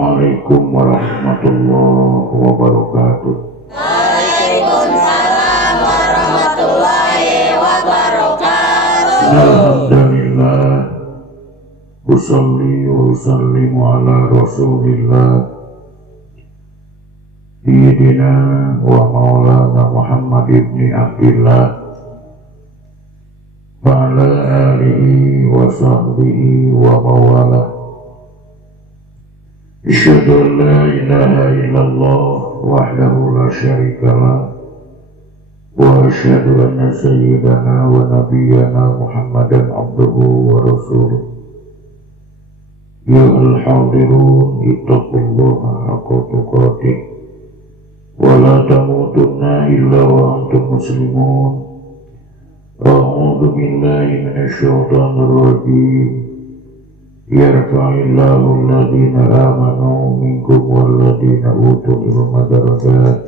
Assalamualaikum warahmatullahi wabarakatuh. Waalaikumsalam warahmatullahi wabarakatuh. Alhamdulillah, usolli wa usallimu ala rasulillah Sayyidina wa maulana Muhammad ibn Abdillah wa ala alihi wa sahbihi wa mawalah. Asyhadu an la ilaha illallah wahdahu la syarika lah wa asyhadu anna sayyidana wa nabiyyana Muhammadan abduhu wa rasuluh. Ya al-hadirun ittaqullaha haqqa tuqatih wa la tamutunna illa wa antum muslimun. A'udzu billahi minasy syaithanir rajim. Yarfa'illahu alladhina amanu minkum walladhina utul ilma darajat.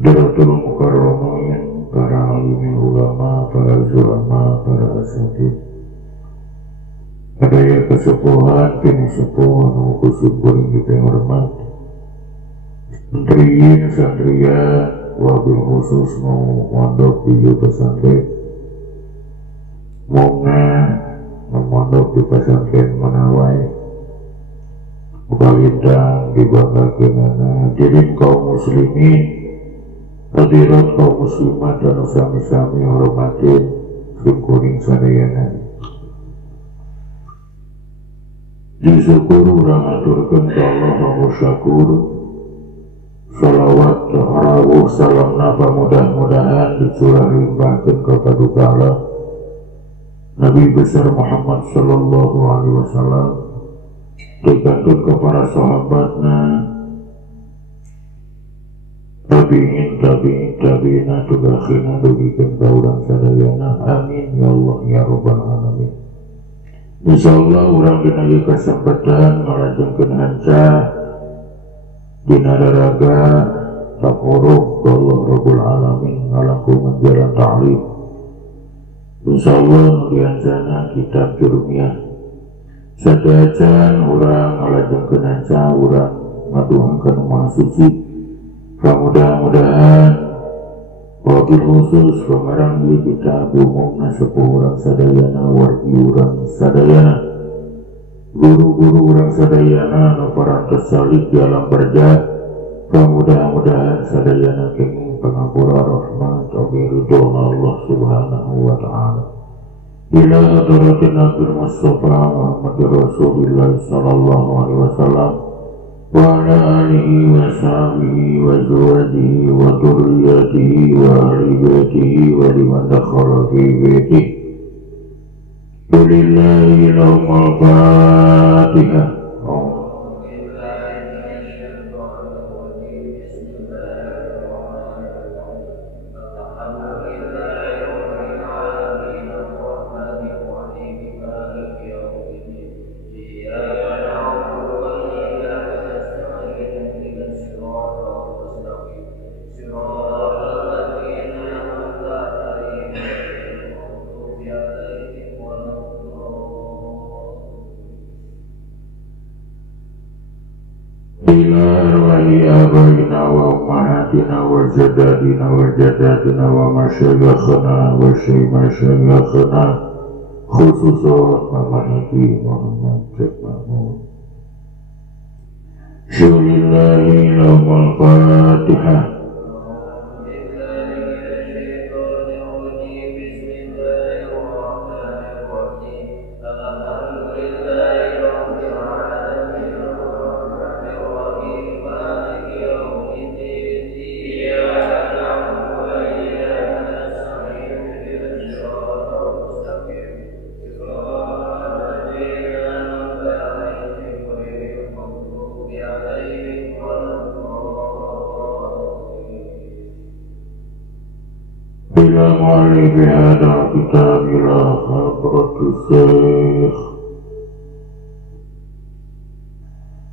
Daratul mukarramin, para alim ulama, para ulama, para asatidz. Adaya kesepuhan, kini sepuhan, kusuk goreng kita hormat. Santriyin, santriya, wabil khusus mau mondok di pesantren Mongna memondok di pesantren Manawai Balintang dibanggakeunana jadi kaum muslimin hadirat kaum muslimat dan sami-sami hormatin syukuring sadayana disyukur urang aturkeun ka Allah wa syakur. Salawat rawuh salam napa mudah-mudahan dicurah limpahkeun ka paduka Allah Nabi besar Muhammad sallallahu alaihi wasallam dikatun ke para sahabatna tabi'ina tugakhina dugikeun ka urang sadayana amin ya Allah ya rabbal alamin. Insyaallah urang dina ieu kasempatan ngalajengkeun hancah dina daraga takorup ka Allah Rabbul Alamin ngalangkungan jalan ta'lim. Insyaallah diancana kitab jurmiyah sadacan urang ngalajengkeun hancah urang ngaduhangkeun maha suci mudah-mudahan wabil khusus pamarang ieu kitab umumna sepuh urang sadayana wargi urang sadayana guru-guru urang sadayana nu parantos salih di alam barja mudah-mudahan sadayana kenging pangapura rahmat oge ridhona Allah subhanahu wa ta'ala ila hadratin Nabi Mustafa Muhammad Rasulullah sallallahu alaihi wasallam wa ala alihi wa sahbihi wa zawjihi wa dzurriyyatihi wa ahli baitihi wa liman dakhala fi baitihi. Lillahi lahumul Fatihah. Ila arwahi abaina wa ummahatina wa jadadina wa jadatina wa masyayikhina wa syaikhina khususan Mama Haji Muhammad Syekh Mahmud. Syulillahi lahumul Fatihah. Bila mu'alif bihada kitabillah hadratus syekh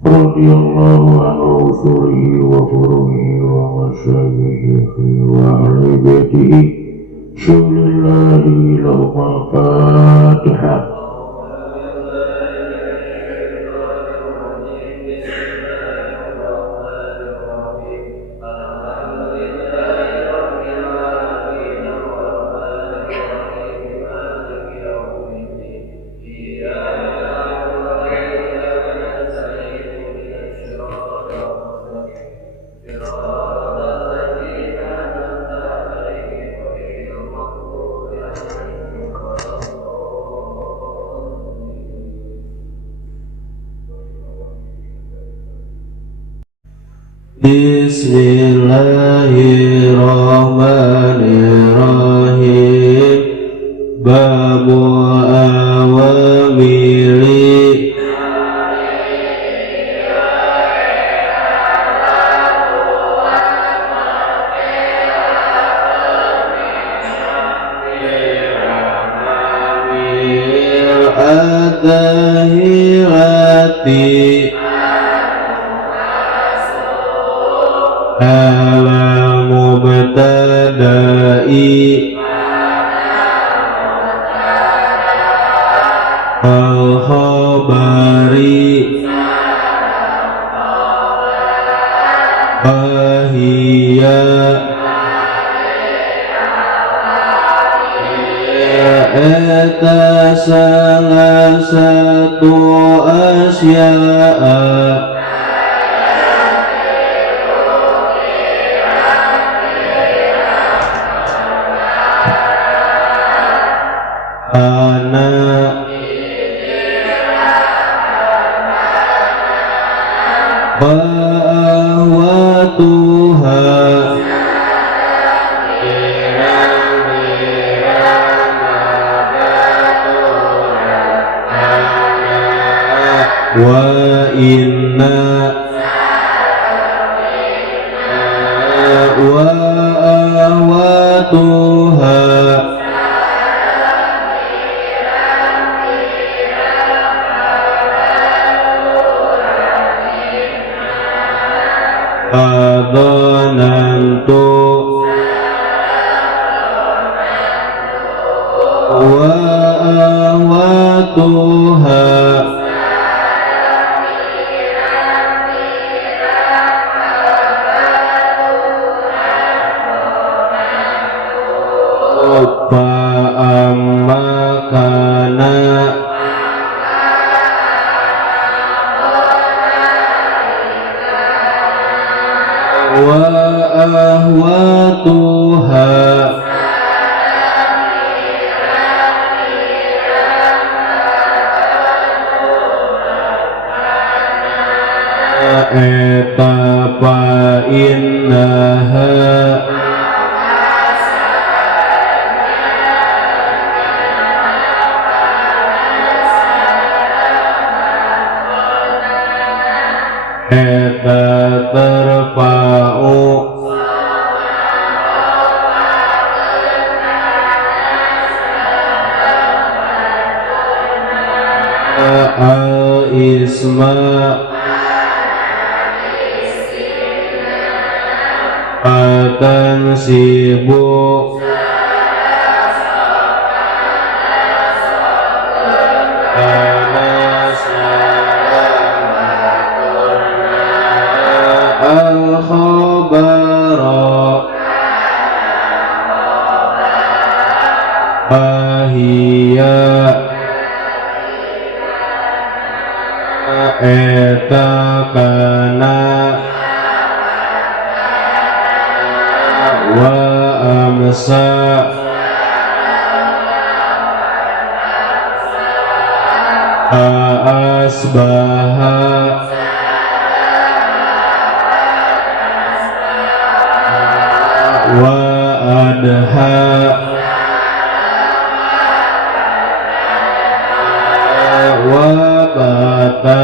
radhiyallahu anhu usurihi wa furuhi wa masyayikhi wa ahli baitihi Syulillahi lahumul Fatihah. Bismillahirrahmanirrahim. Babu awamili adahirati al-mubtada'i al-khabari bahiyya eta salah satu asya'a ana bahwatuha wa inna wa ahwatuha adonantu wa ahwatuha fa amma kana wa ahwatuha eta fa innaha eta terpau al-isma atansibu al-khabara bahiyya eta kana wa amsa asbaha wa adha wa bata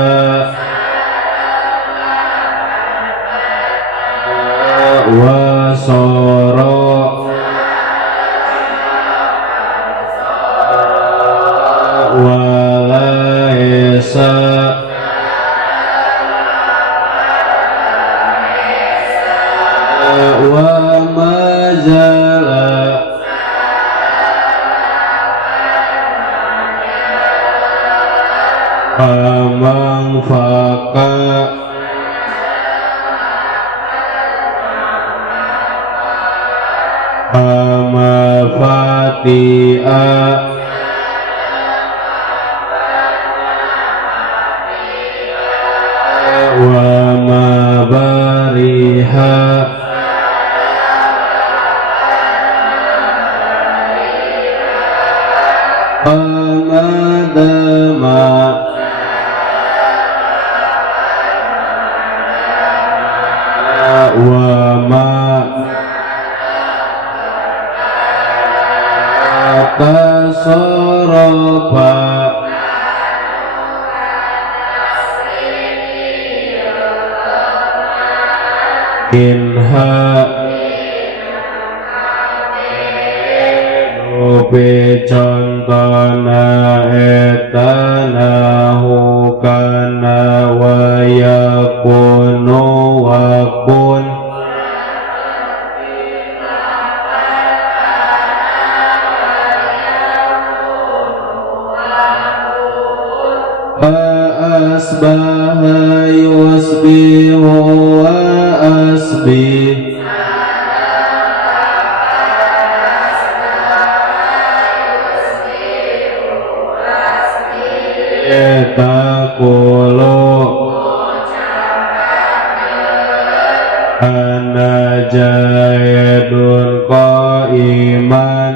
wa soro wa laisa wa majala anfaka Amafati'a wa mabariha amadama wa ma tasorofa inha nubi contona etana hukana wayakunu wakun asbaha yusbihu wa asbih etakulu ana jahidun qaiman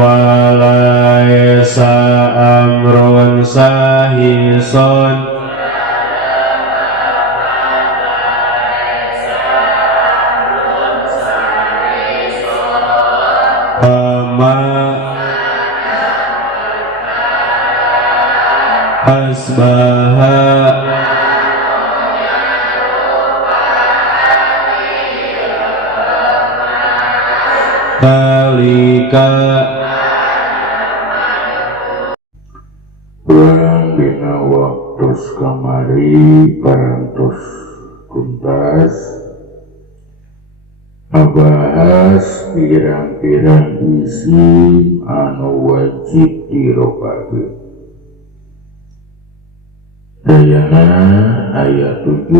walaisa amrun sahison ama asbaha kalika Barang dina waktus kamari parantos tuntas ngebahas pirang-pirang isi anu wajib dirobakeun. Dayana ayat 7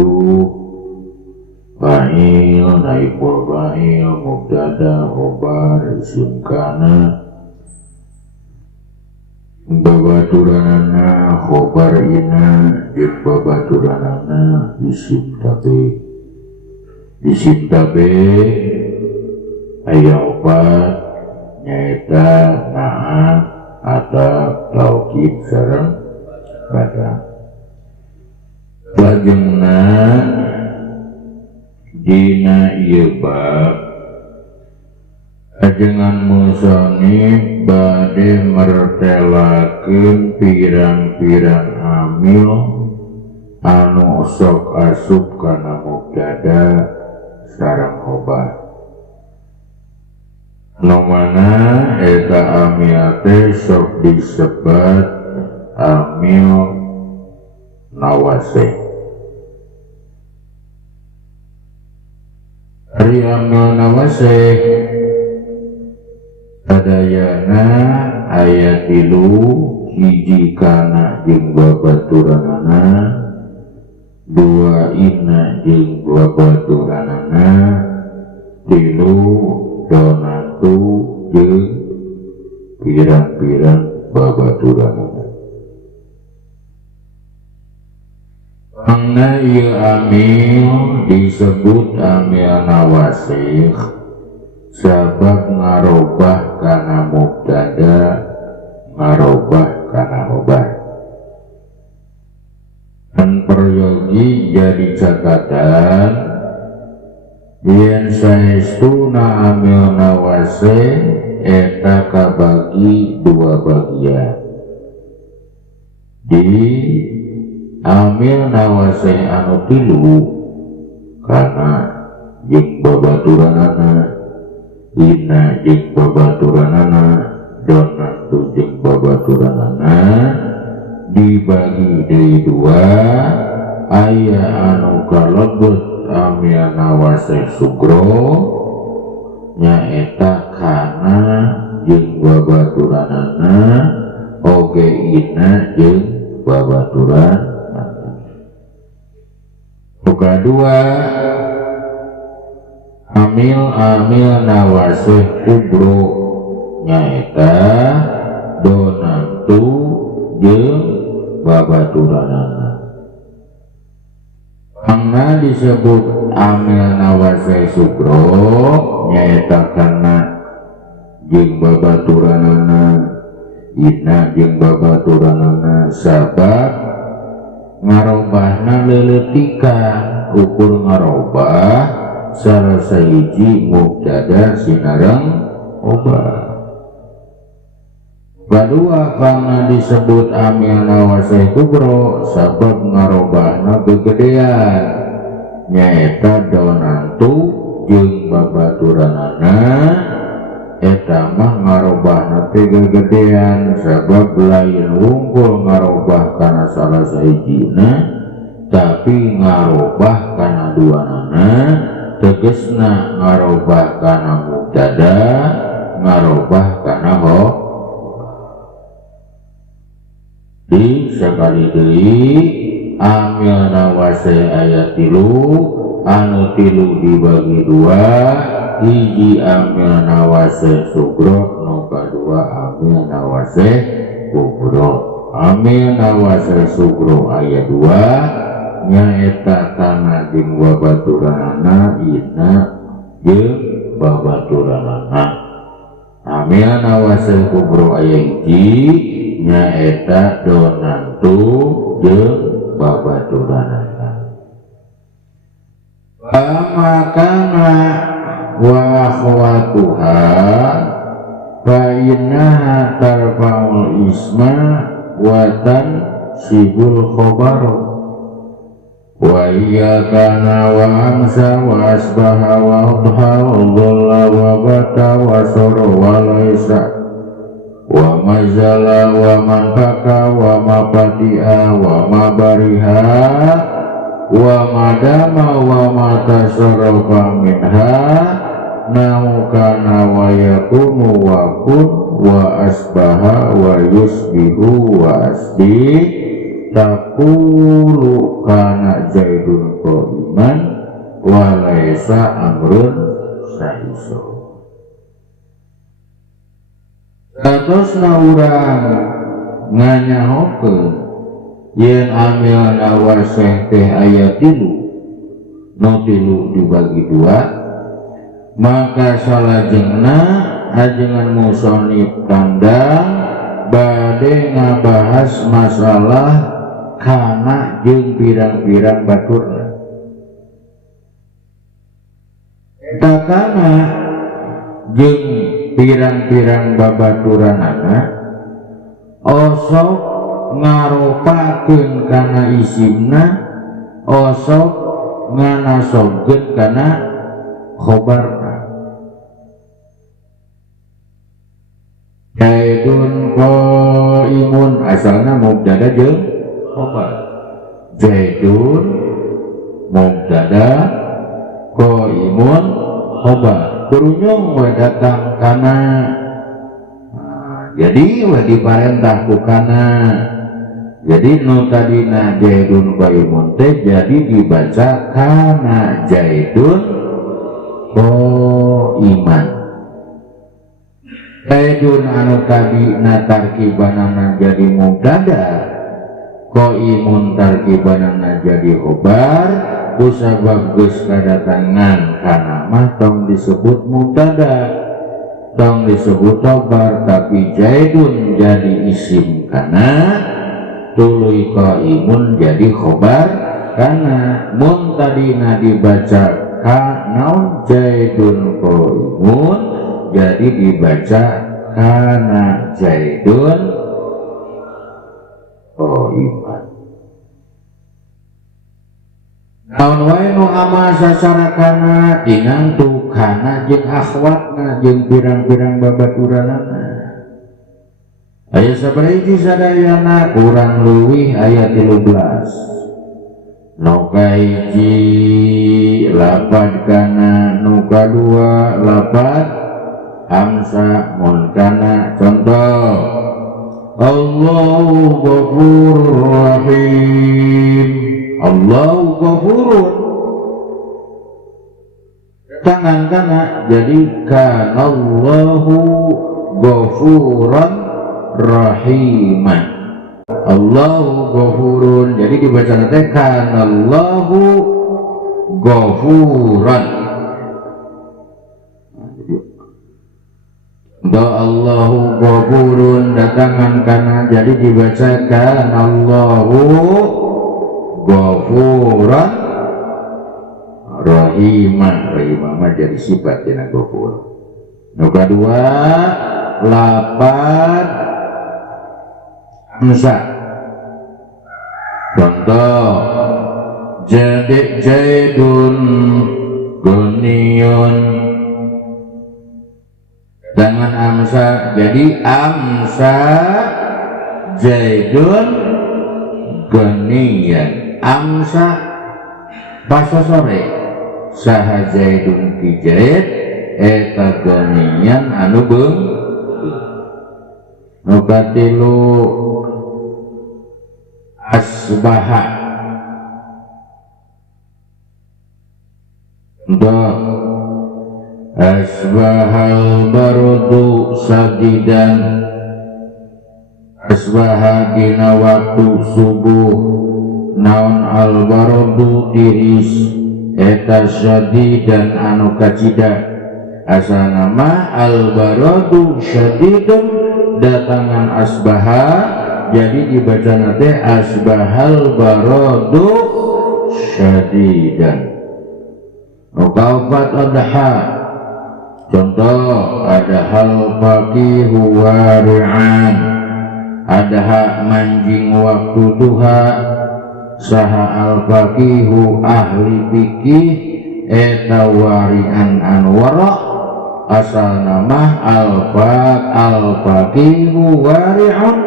fa'il naibul fa'il mubtada khobar isim kana babaturanana khobar ina jeung babaturanana isim tabe aya opat nyaeta naat atap taukid sareng bada lajengna dina ieu bab ajengan musonif bade mertelakeun pirang-pirang amil anu sok asup kana mubtada sareng khobar. Nu mana eta amil teh sok disebat amil nawasih. Ari amil nawasih sadayana ayat 3 hiji kana jeung babaturanana dua ina jeung babaturanana tilu donatu jeung pirang-pirang babaturanana. Mangna ieu amil disebut amil nawasih sabab ngarobah kana mubtada ngarobah kana khobar. Dan peryogi jadi catatan yen saestuna amil nawasih eta kabagi dua bagian. Di amil nawasih anu tilu kana jeung babaturanana ina jeung babaturanana donatu jeung babaturanana dibagi deui dua aya anu kalebet amil nawasih sugro nyaeta kana jeung babaturanana oge ina jeung babaturanana. Kadua amil nawasih kubro nyaeta donantu jeung babaturanana. Angna disebut amil nawasih subro nyaeta kana jeung babaturanana ina jeung babaturanana sabab ngarobahna leuletika ukur ngarobah salah sahiji mubtada sinareng obah. Kedua karena disebut amil nawasih kubro sabab ngarobahna gegedean nyaeta donantu jeung babaturanana eta mah ngarobahna teh gegedean sabab lain wungkul ngarobah kana salah sahijina tapi ngarobah kana duanana tegesna ngarobah kana mubtada ngarobah kana di sekali deui amil nawasih aya 3 anu 3 dibagi 2 hiji amil nawasih sugro nu kadua amil nawasih kubro. Amil nawasih sugro aya 2 nyaeta kana jeung babaturanana ina jeung babaturanana. Amil nawasih kubro aya hiji nyaeta donantu jeung babaturanana. Pamakana wa akhwatuha fa innaha tarfa'ul isma wa tansibul khabar wa iya kana wa amsa wa asbaha wa adha wa dhalla wa bata wa sara wa laisa wa mazala wa manfaka wa mapati'a wa mabariha wa madama wa matasarrafa minha naukana wa yakunu wa kun wa asbaha wa yusbihu wa asbi takulu kana zaidun qaiman wa laisa amrun sahiso. Katosna urang nganyahokeun yen amil nawasih teh aya 3 nu 3 dibagi 2 maka salajengna ajengan musonif kandang bade ngabahas masalah kana jeung pirang-pirang baturna. Eta kana jeung pirang-pirang babaturanana osok ngaropakeun kana isimna osok nganasobkeun kana khobarna. Zaidun qaimun asalna mubtada jeung khobar. Zaidun mubtada qaimun khobar. Berunyung we datang kana jadi we diparentah ku kana. Jadi nu tadina Zaidun qaimun teh jadi dibaca kana Zaidun qaiman. Zaidun anu tadina tarkibanana jadi mubtada qaimun tarkibanana jadi khobar kusabab geus kadatangan kana mah tong disebut mubtada tong disebut khobar tapi Zaidun jadi isim kana tuluy qaimun jadi khobar kana mun tadina dibaca kana Zaidun qaimun jadi dibaca kana Zaidun qaiman. Naon wae nu amal sacara kana dinantu kana jeung akhwatna jeung pirang-pirang babaturanana. Aya sabaraha sadayana kurang leuwih aya 13. Nu kahiji lapad kana nu kadua lapad amsa mun kana contoh Allahu Ghafurur Rahim. Allahu Ghafurun tangan kana jadi kanallahu Ghafuran Rahiman. Allahu Ghafurun jadi dibaca nanti kanallahu Ghafuran. Do Allahu Ghafurun datangan kana jadi dibacakan Allahu Ghafuran Rahiman. Rahimah mah jadi sifat tina Ghafur. Nu kadua lapan amsa. Contoh jadi Zaidun Guniyun dengan amsa jadi amsa Zaidun Guniyun. Amsa pas sore saha Zaidun ki Zaid eta Guniyun anu beung. Nu katilu asbaha asbahal barudu sajidan. Asbaha dina waktu subuh naon al barudu tiris eta sadidan anu kacida. Asal nama al barudu sadidun datangan asbaha jadi dibaca nanti asbahal barudu sadidan. Ukaufat adha contoh ada hal faqihu wari'an adha manjing waktu duha saha al faqihu ahli fikih eta wari'an anwara asal nama al faqihu wari'un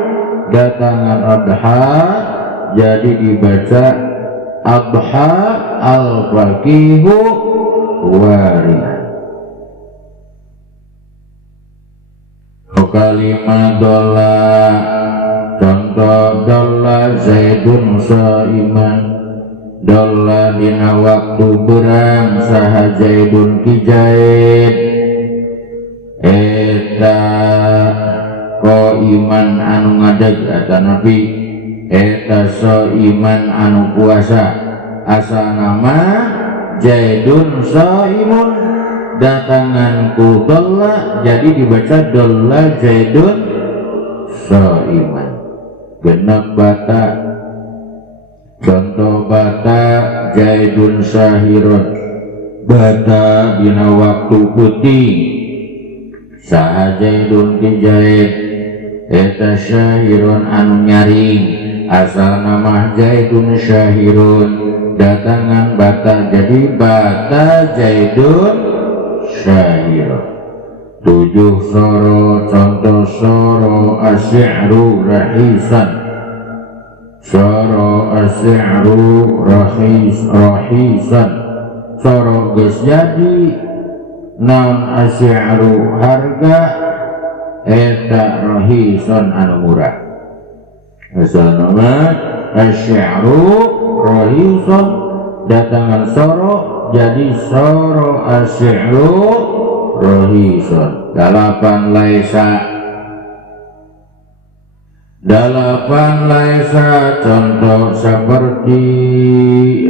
datangan adha jadi dibaca adha al faqihu wari'an. Kalimat dola contoh dola Zaidun saiman dola dina waktu berang saha Zaidun ki Zaid eta ko iman anu ngadeg eta nabi eta so iman anu puasa asal nama Zaidun saimun datangan ku dolla jadi dibaca dolla Zaidun saiman. Genep bata contoh bata Zaidun syahirun bata dina waktu putih saha Zaidun ki Zaid eta syahirun anu nyaring asal nama Zaidun syahirun datangan bata jadi bata Zaidun syahirun. 7 soro contoh soro asyi'ru rahisan soro asyi'ru rahisan soro geus jadi naon asyi'ru harga eta rahisan anu murah. Asal nama asyi'ru rahisan datangan soro jadi soro asyi'ru rahisan. 8 laisa contoh seperti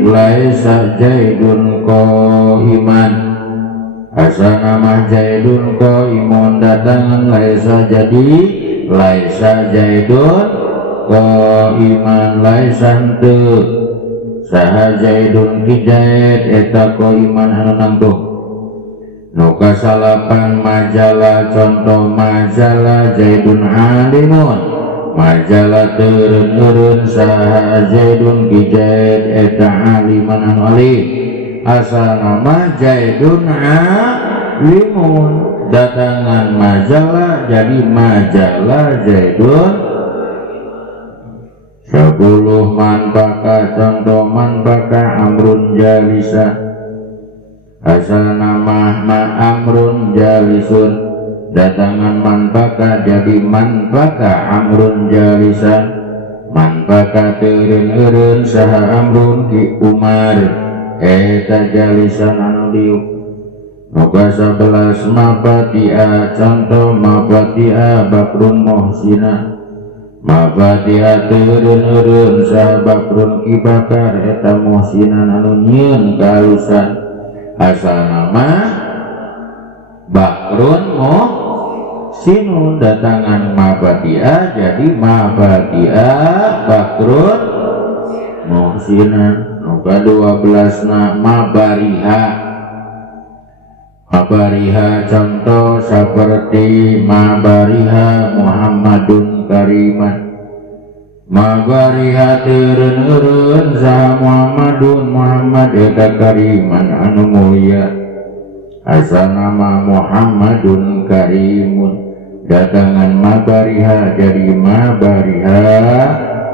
laisa Zaidun qaiman asal nama Zaidun qaimun datangan laisa jadi laisa Zaidun qaiman laisa henteu saha Zaidun ki Zaid eta qaiman anu nangtung. Nu kasalapan majalah contoh majalah Zaidun alimun majalah teureun saha Zaidun ki Zaid eta aliman anu alim asal nama Zaidun alimun datangan majalah jadi majalah Zaidun. 10 manpaka contoh manpaka amrun jalisa asal nama amrun jalisun datangan manpaka jadi manpaka amrun jalisan manpaka teureun-eureun saha amrun ki Umar eta jalisan anu diuk. Nuka 11 mafatia contoh mafatia bakrun muhsina mafatia teureun-eureun saha bakrun ki Bakar eta muhsinan anu nyieun kahalusan asal nama bakrun muhsinun datangan mafatia jadi mafatia bakrun muhsinan. Nuka 12 na mabariha mabariha contoh seperti mabariha Muhammadun kariman mabariha teureun-eureun saha Muhammadun Muhammad eta kariman anu mulia asal nama Muhammadun karimun datangan mabariha jadi mabariha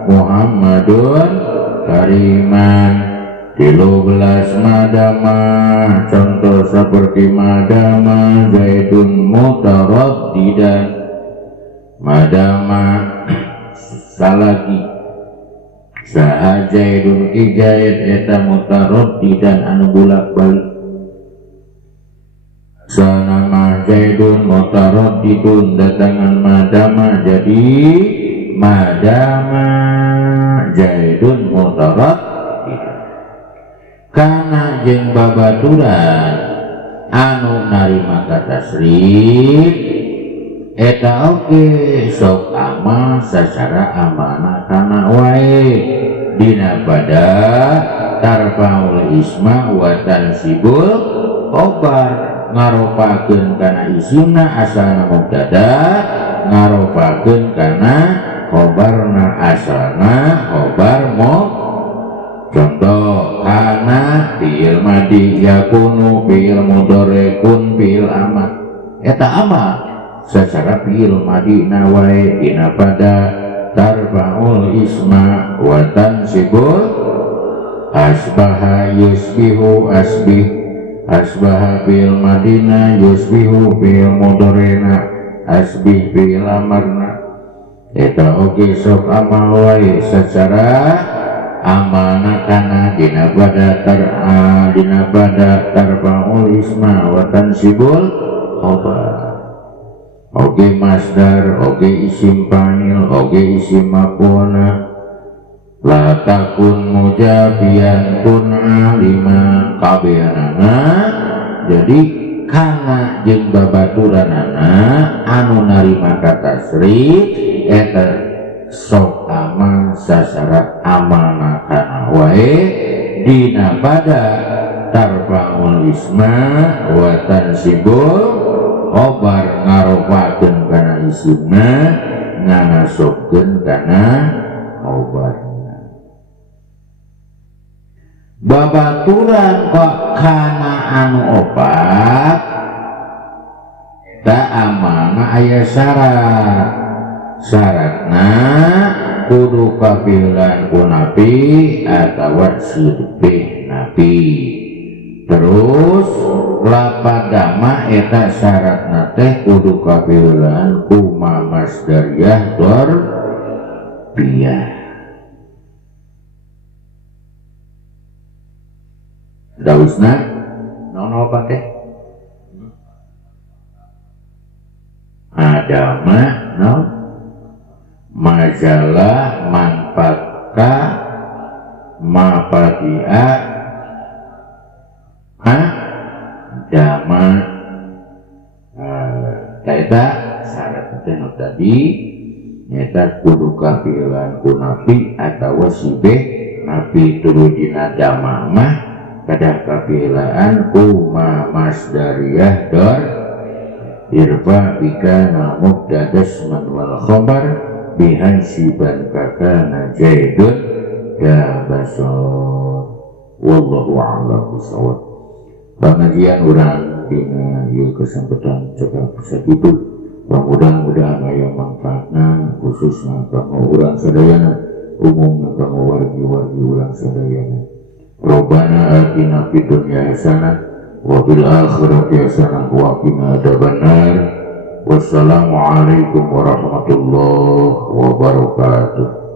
Muhammadun kariman. 13 madama contoh seperti madama Zaidun mutaraddidan madama salagi saha Zaidun ki Zaid eta mutaraddidan anu bolak-balik sanama Zaidun mutaraddidun datangan madama jadi madama Zaidun mutaraddidun. Kana jeung babaturan anu narima tasrif eta oge sok amal sacara amanah kana wae dina pada tarfaul isma wa tansibul khobar ngaropakeun kana isimna asalna mubtada ngaropakeun kana khobarna asalna khobar contoh kana fi'il madi yakunu fi'il mudhari kun fi'il amar eta amal secara fi'il madi wae dina pada tarfaul isma wa tansibul asbaha yusbihu asbih asbaha fi'il madina yusbihu fi'il mudharina asbih fi'il amarna eta oge sok amal wae secara amanah kana dina pada tarfaul isma wa tansibul khobar oge masdar oge isim fa'il oge isim maf'ul la takun mujabiyan kun alima kabehanana jadi kana jeung babaturanana anu narima tasrif eta sok amal sasarat amanah kana wae dina pada tarfaul isma wa tansibul khobar ngaropakeun kana isimna nganasopkeun kana khobarna. Babaturan kok kana anu opat ta amanah aya syaratna kudu kafilan ku nabi atawa sirbi nabi terus lapadama eta syaratna teh kudu kafilan ku masdariyah dzarfiyah dausna naon apa teh adama naon majalah manfatka mafatia dama eta syarat tadi nyata kudu kafilan ku nabi atawa sibeh nabi tuluy dina dama mah kadah kafilaan ku masdariyah dor irfa bika namuk dadas manwal khobar bihansiban kakana jaidun ya basor wallahu a'lam bishawab. Pengajian urang dina ieu kesempatan coba bisa gitu mudah-mudahan aya manfaatna khususna kanggo urang sadayana umumna kanggo wargi-wargi urang sadayana. Rabbana atina fid dunya hasanah wa fil akhirati hasanah wa qina adzabannar Wassalamualaikum warahmatullahi wabarakatuh.